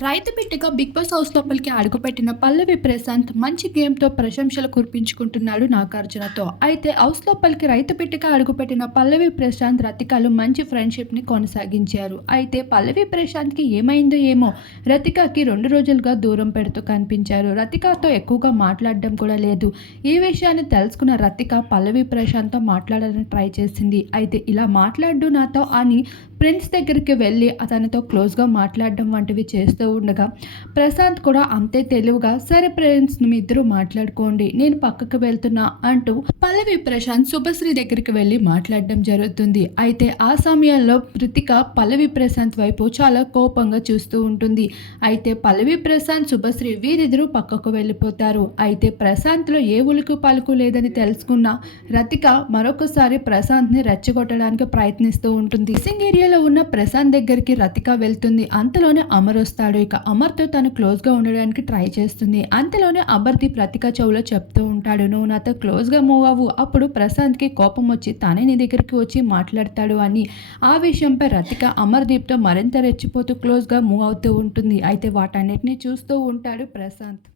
రైతు బిడ్డగా 'big boss' house లోపలికి అడుగుపెట్టిన పల్లవి ప్రశాంత్ మంచి గేమ్‌తో ప్రశంసలు కురిపించుకుంటున్నాడు నాగార్జునతో. అయితే హౌస్ లోపలికి రైతు బిడ్డగా అడుగుపెట్టిన పల్లవి ప్రశాంత్, రతికలు మంచి ఫ్రెండ్‌షిప్‌ని కొనసాగించారు. అయితే పల్లవి ప్రశాంత్‌కి ఏమైందో ఏమో రతికకి 2 రోజులుగా దూరం పెడుతూ కనిపించారు. రతికతో ఎక్కువగా మాట్లాడడం కూడా లేదు. ఈ విషయాన్ని తెలుసుకున్న రతిక పల్లవి ప్రశాంత్‌తో మాట్లాడాలని ట్రై చేసింది. అయితే ఇలా మాట్లాడు నాతో అని ప్రిన్స్ దగ్గరికి వెళ్ళి అతనితో క్లోజ్‌గా మాట్లాడడం వంటివి చేస్తూ ఉండగా, ప్రశాంత్ కూడా అంతే తెలివిగా సరే ప్రిన్స్ మీ ఇద్దరు మాట్లాడుకోండి, నేను పక్కకు వెళ్తున్నా అంటూ పల్లవి ప్రశాంత్ శుభశ్రీ దగ్గరికి వెళ్ళి మాట్లాడడం జరుగుతుంది. అయితే ఆ సమయంలో రితిక పల్లవి ప్రశాంత్ వైపు చాలా కోపంగా చూస్తూ ఉంటుంది. అయితే పల్లవి ప్రశాంత్, శుభశ్రీ వీరిద్దరూ పక్కకు వెళ్ళిపోతారు. అయితే ప్రశాంత్‌లో ఏ ఉలుకు పలుకు లేదని తెలుసుకున్న రతిక మరొకసారి ప్రశాంత్‌ని రెచ్చగొట్టడానికి ప్రయత్నిస్తూ ఉంటుంది. సింగ్ ఏరియాలో ఉన్న ప్రశాంత్ దగ్గరికి రతిక వెళ్తుంది. అంతలోనే అమర్ వస్తాడు. ఇక అమర్తో తను క్లోజ్‌గా ఉండడానికి ట్రై చేస్తుంది. అంతలోనే అమర్‌దీప్ రతిక చెవులో చెప్తూ ఉంటాడు, నువ్వు నాతో క్లోజ్‌గా మూవ్ అవ్వు, అప్పుడు ప్రశాంత్‌కి కోపం వచ్చి తానే నీ దగ్గరికి వచ్చి మాట్లాడతాడు అని. ఆ విషయంపై రతిక అమర్‌దీప్‌తో మరింత రెచ్చిపోతూ క్లోజ్‌గా మూవ్ అవుతూ ఉంటుంది. అయితే వాటన్నిటిని చూస్తూ ఉంటాడు ప్రశాంత్.